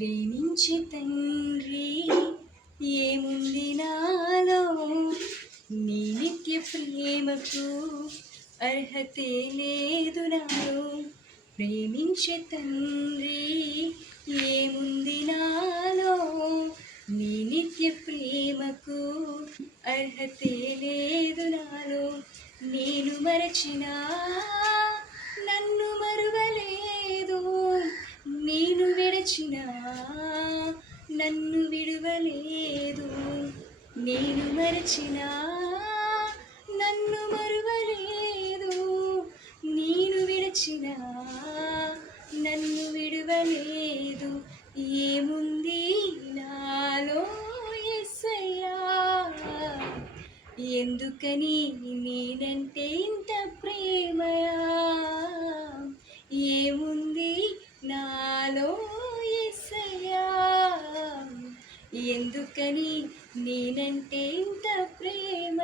ప్రేమించే తండ్రి ఏముంది నాలో, నీ నిత్య ప్రేమకు అర్హతే లేదు నాలో. ప్రేమించే తండ్రి ఏముంది నాలో, నీ నిత్య ప్రేమకు అర్హతే లేదు నాలో. నేను మరచినా నన్ను మరువలేదు, నేను విడచినా నన్ను విడువలేదు. నేను మరచినా నన్ను మరువలేదు, నేను విడచినా నన్ను విడువలేదు. ఏముంది నాలో యేసయ్యా, ఎందుకని నేనంటే ఇంత ప్రేమయా. ఏముంది నాలో యేసయ్యా, ఎందుకని నేనంటే ఇంత ప్రేమ.